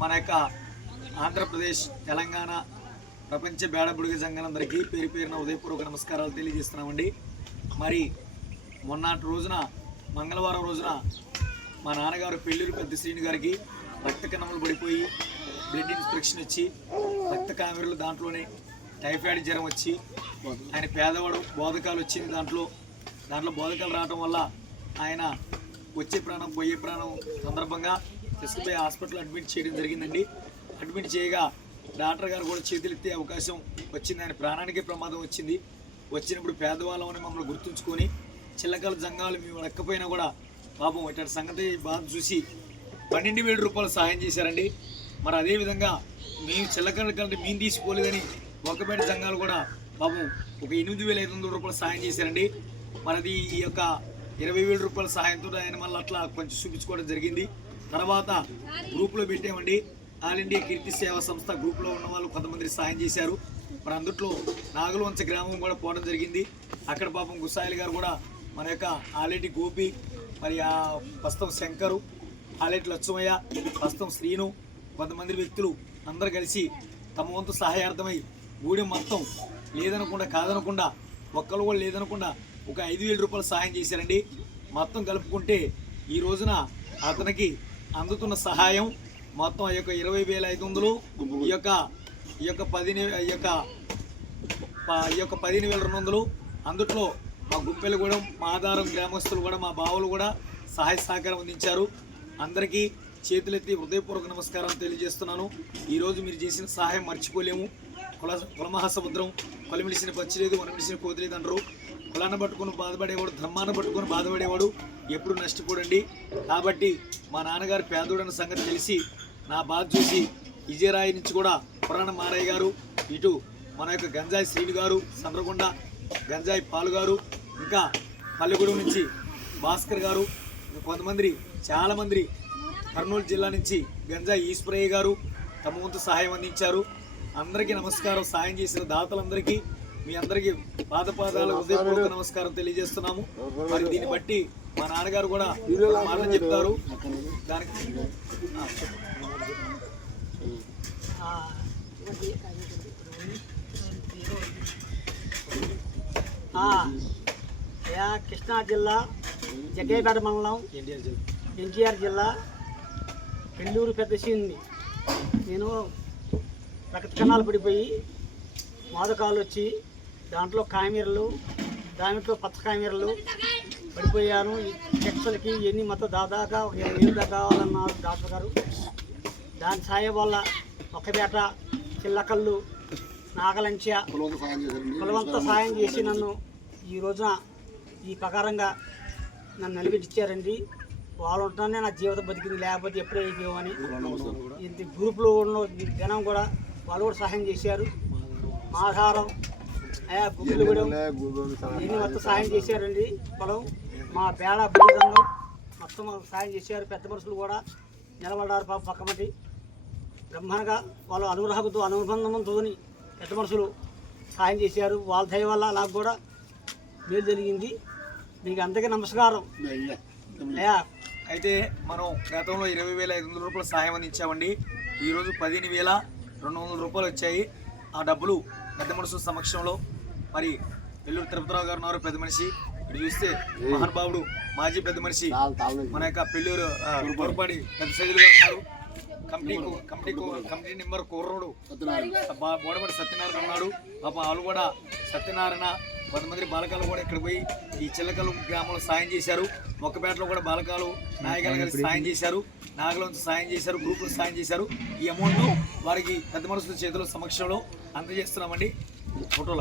మన యొక్క ఆంధ్రప్రదేశ్, తెలంగాణ, ప్రపంచ బేడబుడిగ సంఘాలందరికీ పేరు పేరున ఉదయపూర్వక నమస్కారాలు తెలియజేస్తున్నామండి. మరి మొన్నటి రోజున మంగళవారం రోజున మా నాన్నగారు పెళ్ళూరు పెద్ద శ్రీని గారికి రక్త కణములు పడిపోయి బ్లడ్ ఇన్ఫెక్షన్ వచ్చి రక్త కామెరలు దాంట్లోనే టైఫాయిడ్ జ్వరం వచ్చి ఆయన పేదవాడు బోధకాలు వచ్చింది. దాంట్లో బోధకాలు రావడం వల్ల ఆయన వచ్చే ప్రాణం పోయే ప్రాణం సందర్భంగా తీసుకుపోయి హాస్పిటల్ అడ్మిట్ చేయడం జరిగిందండి. అడ్మిట్ చేయగా డాక్టర్ గారు కూడా చేతులెత్తే అవకాశం వచ్చింది. ఆయన ప్రాణానికి ప్రమాదం వచ్చింది. వచ్చినప్పుడు పేదవాళ్ళమని మమ్మల్ని గుర్తుంచుకొని చిల్లకల జంగాలు మేము లెక్కపోయినా కూడా పాపం ఇట్లాంటి సంగతి బాధ చూసి 12,000 రూపాయలు సహాయం చేశారండి. మరి అదేవిధంగా మేము చిల్లకల కంటే మేము తీసుకోలేదని ఒక్కపేట సంఘాలు కూడా పాపం ఒక 8,500 రూపాయలు సహాయం చేశారండి. మరి అది ఈ యొక్క 20,000 రూపాయల సహాయంతో ఆయన మళ్ళీ అట్లా కొంచెం చూపించుకోవడం జరిగింది. తర్వాత గ్రూప్లో పెట్టామండి. ఆల్ ఇండియా కీర్తి సేవా సంస్థ గ్రూప్లో ఉన్న వాళ్ళు కొంతమంది సహాయం చేశారు. మరి అందుట్లో నాగులవంచ గ్రామం కూడా పోవడం జరిగింది. అక్కడ పాపం గుసాయిలు గారు కూడా మన యొక్క ఆలేటి గోపి, మరి ఆ పస్తం శంకరు, ఆలేటి లక్ష్మయ్య, పస్తం శ్రీను, కొంతమంది వ్యక్తులు అందరూ కలిసి తమ వంతు సహాయార్థమై గూడెం మొత్తం లేదనకుండా కాదనకుండా ఒక్కరు కూడా లేదనకుండా ఒక 5,000 రూపాయలు సహాయం చేశారండి. మొత్తం కలుపుకుంటే ఈ రోజున అతనికి అందుతున్న సహాయం మొత్తం ఈ యొక్క 20,500 ఈ యొక్క 15,200 అందుట్లో మా గుంపెలగూడెం, మా ఆధారం గ్రామస్తులు కూడా, మా బావులు కూడా సహాయ సహకారం అందించారు. అందరికీ చేతులెత్తి హృదయపూర్వక నమస్కారం తెలియజేస్తున్నాను. ఈరోజు మీరు చేసిన సహాయం మర్చిపోలేము. కులమహాసముద్రం కొలమిలిసిన పచ్చిలేదు, మనమిలిసిన కోతిలేదు అంటారు. కులాన్ని పట్టుకుని బాధపడేవాడు, ధర్మాన్ని పట్టుకుని బాధపడేవాడు ఎప్పుడు నష్టపోడండి. కాబట్టి మా నాన్నగారు పేదోడన్న సంగతి తెలిసి నా బాధ చూసి విజయరాయి నుంచి కూడా పురాణ మారయ్య గారు, ఇటు మన యొక్క గంజాయి శ్రీని గారు, సండ్రగొండ గంజాయి పాలు గారు, ఇంకా పల్లెగూడెం నుంచి భాస్కర్ గారు, కొంతమంది చాలామంది కర్నూలు జిల్లా నుంచి గంజాయి ఈశ్వరయ్య గారు తమ వంతు సహాయం అందించారు. అందరికీ నమస్కారం. సాయం చేసిన దాతలందరికీ మీ అందరికీ పాదాల హృదయపూర్వక నమస్కారం తెలియజేస్తున్నాము. మరి దీన్ని బట్టి మా నాన్నగారు కూడా మాటలు చెప్తారు. దానికి కృష్ణా జిల్లా జగ్గయ్యపేట మండలం ఎన్టీఆర్ జిల్లా పెళ్ళూరు పెద్ద శ్రీని నేను రక్త కణాలు పడిపోయి మోదకాలు వచ్చి దాంట్లో దాంట్లో పచ్చ కామెరలు పడిపోయాను. ఈ చెక్స్లకి ఎన్ని మొత్తం దాదాగా 20,000 దాకా కావాలన్నారు డాక్టర్ గారు. దాని సాయం వల్ల ఒక్కపేట, చిల్లకల్లు, నాగలంచ కులవంతా సాయం చేసి నన్ను ఈ రోజున ఈ ప్రకారంగా నన్ను నిలబెట్టించారండి. వాళ్ళు ఉంటేనే నా జీవితం బతికింది, లేకపోతే ఎప్పుడే అయిపోయామని. ఇంత గ్రూప్లో ఉన్న జనం కూడా వాళ్ళు కూడా సహాయం చేశారు. మా ఆధారం గుగ్గులు కూడా ఎన్ని మొత్తం సాయం చేశారండి. పొలం మా బేడ బుడిదంగం మొత్తం సాయం చేశారు. పెద్ద మనుషులు కూడా నిలబడ్డారు పక్కమటి బ్రహ్మాండంగా. వాళ్ళు అనుబంధంతో పెద్ద మనుషులు సాయం చేశారు. వాళ్ళ దయ వల్ల నాకు కూడా మేలు జరిగింది. మీకు అందరికీ నమస్కారం. అయితే మనం గతంలో 20,500 రూపాయలు సహాయం అందించామండి. ఈరోజు 15,200 రూపాయలు వచ్చాయి. ఆ డబ్బులు పెద్ద మనుషుల సమక్షంలో మరి వెల్లూరు తిరుపతిరావు గారు ఉన్నారు, పెద్ద మనిషి. ఇటు చూస్తే మహానుభావుడు మాజీ పెద్ద మనిషి మన యొక్క పెళ్ళూరు పొరపాడి పెద్ద సైజులు గారు ఉన్నారు. కమిటీ నెంబర్ కుర్రోడు బోడబడి సత్యనారాయణ ఉన్నాడు. పాప వాళ్ళు కూడా సత్యనారాయణ, కొంతమంది బాలకాలు కూడా ఇక్కడ పోయి ఈ చిల్లకల్లు గ్రామంలో సాయం చేశారు. మొక్కపేటలో కూడా బాలకాలు నాయకులు కలిసి సాయం చేశారు. నాగలంతో సాయం చేశారు. గ్రూపులు సాయం చేశారు. ఈ అమౌంట్ వారికి పెద్ద మనుషుల చేతుల సమక్షంలో అందజేస్తున్నామండి. ఫోటో